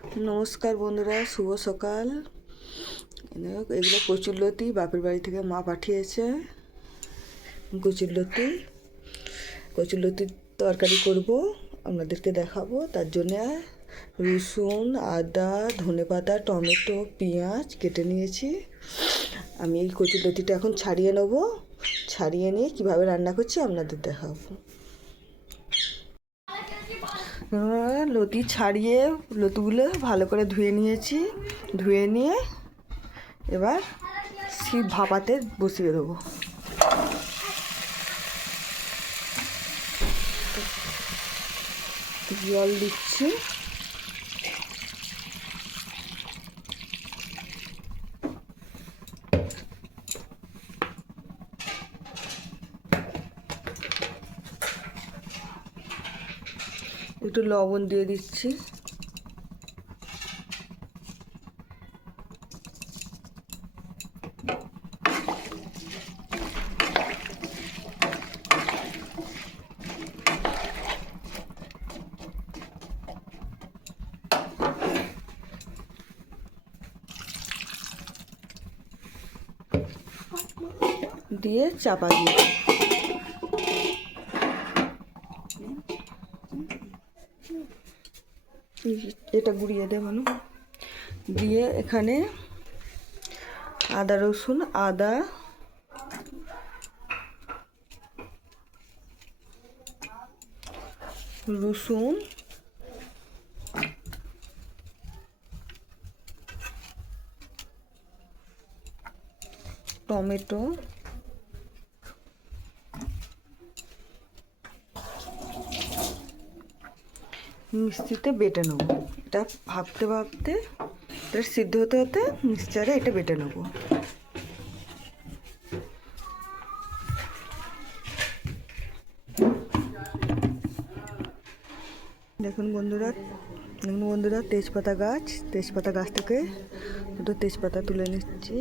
নমস্কার বন্ধুরা, শুভ সকাল। এগুলো কচুরলতি বাপের বাড়ি থেকে মা পাঠিয়েছে। কচুরলতির তরকারি করব, আপনাদেরকে দেখাবো। তার জন্যে রসুন, আদা, ধনেপাতা, টমেটো, পেঁয়াজ কেটে নিয়েছি। আমি এই কচুরলতিটা এখন ছাড়িয়ে নেব। ছাড়িয়ে নিয়ে কীভাবে রান্না করছি আপনাদের দেখাবো। লতি ছাড়িয়ে লতিগুলো ভালো করে ধুয়ে নিয়েছি। ধুয়ে নিয়ে এবার ভাপাতে বসিয়ে দেবো। জল দিচ্ছি। একটু লবণ দিয়ে দিচ্ছি। দিয়ে চাপা দিয়ে এটা গুঁড়িয়ে দেবানো। দিয়ে এখানে আদা রসুন, টমেটো, মিক্সিতে বেটে নেবো। এটা ভাবতে ভাবতে এটা সিদ্ধ হতে হতে মিক্সচারে এটা বেটে নেবো। দেখুন বন্ধুরা তেজপাতা গাছ থেকে দুটো তেজপাতা তুলে নিচ্ছি।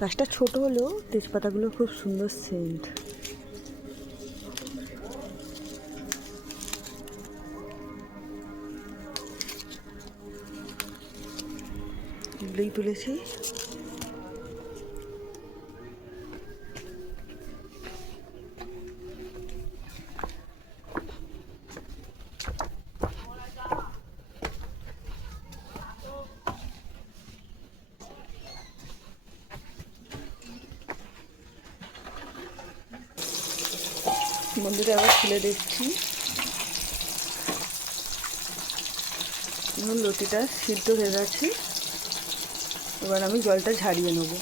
গাছটা ছোট হলেও তেজপাতাগুলো খুব সুন্দর সেন্ট। এগুলোই তুলেছি। বন্ধুরা আবার খুলে দেখছি। লতিটা সিদ্ধ হয়ে গেছে। এবার আমি জলটা ঝারিয়ে নেব।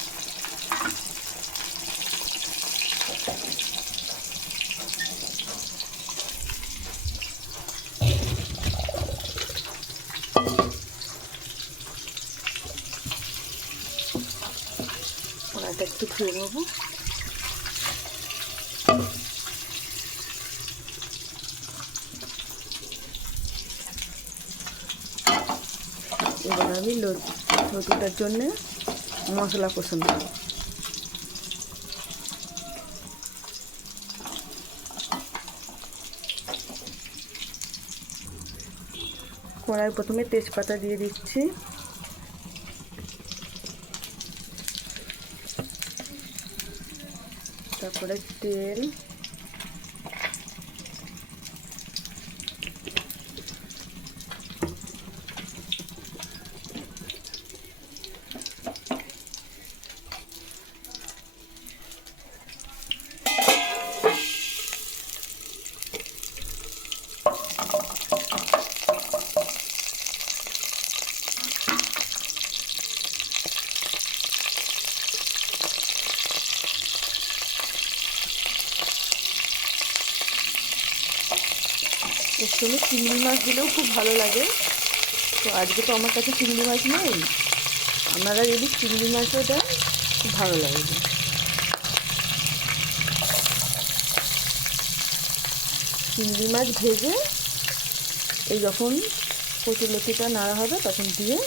কড়াইটা একটু ধুয়ে নেব। এবার আমি লতিটার জন্যে মশলা কষানো। কড়াই প্রথমে তেজপাতা দিয়ে দিচ্ছি। তারপরে তেল, এর সঙ্গে চিংড়ি মাছ দিলেও খুব ভালো লাগে। তো আজকে তো আমার কাছে চিংড়ি মাছ নেই, আপনারা যদি চিংড়ি মাছও দেন খুব ভালো লাগবে। চিংড়ি মাছ ভেজে এই যখন কচুরলতিটা নাড়া হবে তখন দিয়ে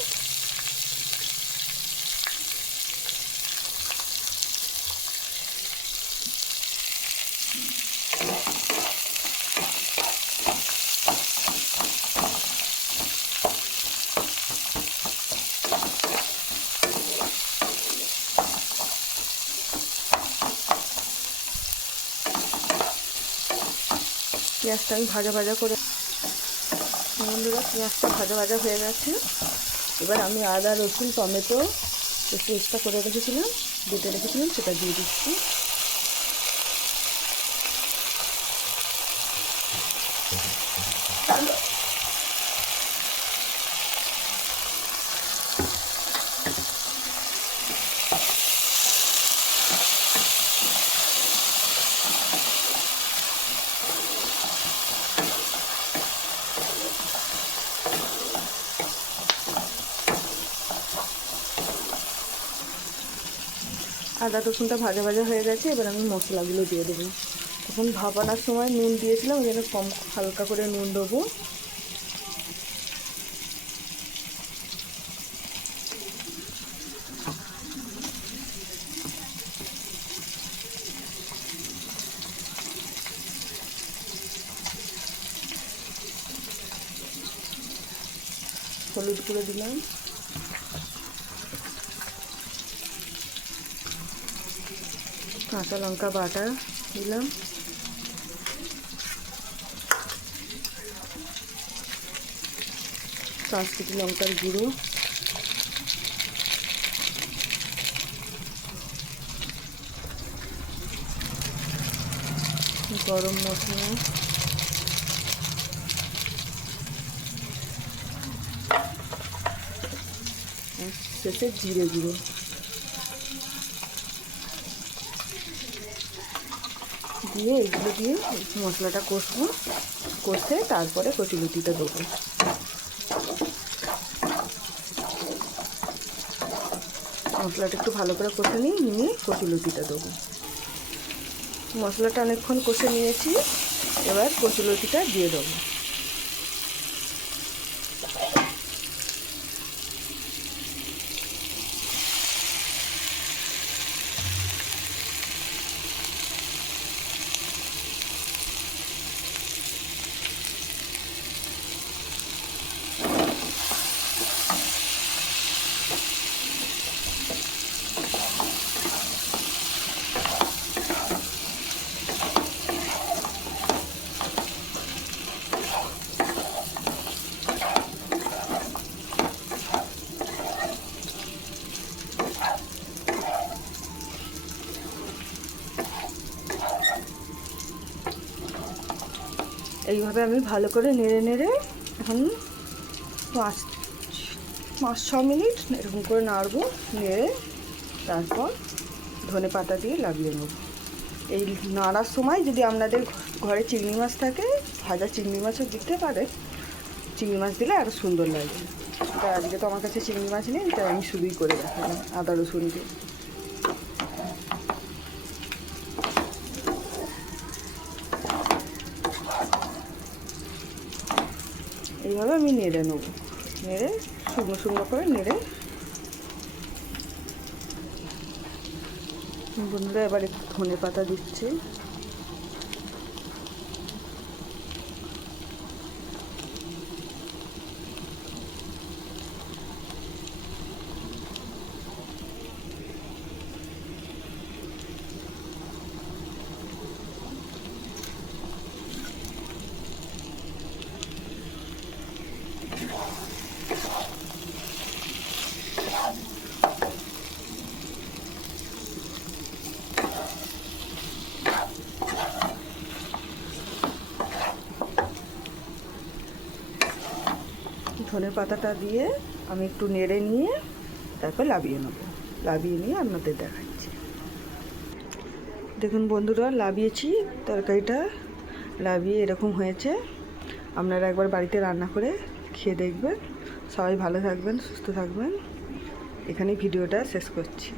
পেঁয়াজটা আমি ভাজা ভাজা করে, বন্ধুরা পেঁয়াজটা ভাজা ভাজা হয়ে গেছে। এবার আমি আদা রসুন টমেটো পেস্টটা করে রেখেছিলাম, বেটে রেখেছিলাম, সেটা দিয়ে দিচ্ছি। আদা রসুনটা ভাজা ভাজা হয়ে গেছে, এবার আমি মশলাগুলো দিয়ে দেবো। তখন ভাপানোর সময় নুন দিয়েছিলাম, ওই জন্য কম হালকা করে নুন দেবো। হলুদ গুঁড়ো দিলাম, কাঁচা লঙ্কা বাটা দিলাম, কাশ্মীরি লঙ্কার গুঁড়ো, গরম মশলা, শেষে জিরে গুঁড়ো। দিয়ে এগুলো দিয়ে মশলাটা কষবো, কষে তারপরে কচুলতিটা দেবো। মশলাটা একটু ভালো করে কষে নিয়ে কচুলতিটা দেবো। মশলাটা অনেকক্ষণ কষে নিয়েছি, এবার কচুলতিটা দিয়ে দেবো। এইভাবে আমি ভালো করে নেড়ে নেড়ে এখন 5-6 মিনিট এরকম করে নাড়বো, নেড়ে তারপর ধনে পাতা দিয়ে লাগিয়ে নেব। এই নাড়ার সময় যদি আপনাদের ঘরে চিংড়ি মাছ থাকে, ভাজা চিংড়ি মাছও দিতে পারে। চিংড়ি মাছ দিলে আরও সুন্দর লাগে। তাই আজকে তো আমার কাছে চিংড়ি মাছ নেই, তাই আমি শুধুই করে দেখালাম আদা রসুন দিয়ে। এইভাবে আমি নেড়ে নেবো, নেড়ে শুকনো শুকনো করে নেড়ে। বন্ধুরা এবার একটু ধনে পাতা দিচ্ছি। ধনে পাতাটা দিয়ে আমি একটু নেড়ে নিয়ে তারপর লাবিয়ে নেব। লাবিয়ে নিয়ে আপনাদের দেখাচ্ছি। দেখুন বন্ধুরা, লাবিয়েছি, তরকারিটা লাবিয়ে এরকম হয়েছে। আপনারা একবার বাড়িতে রান্না করে খেয়ে দেখবেন। সবাই ভালো থাকবেন, সুস্থ থাকবেন। এখানেই ভিডিওটা শেষ করছি।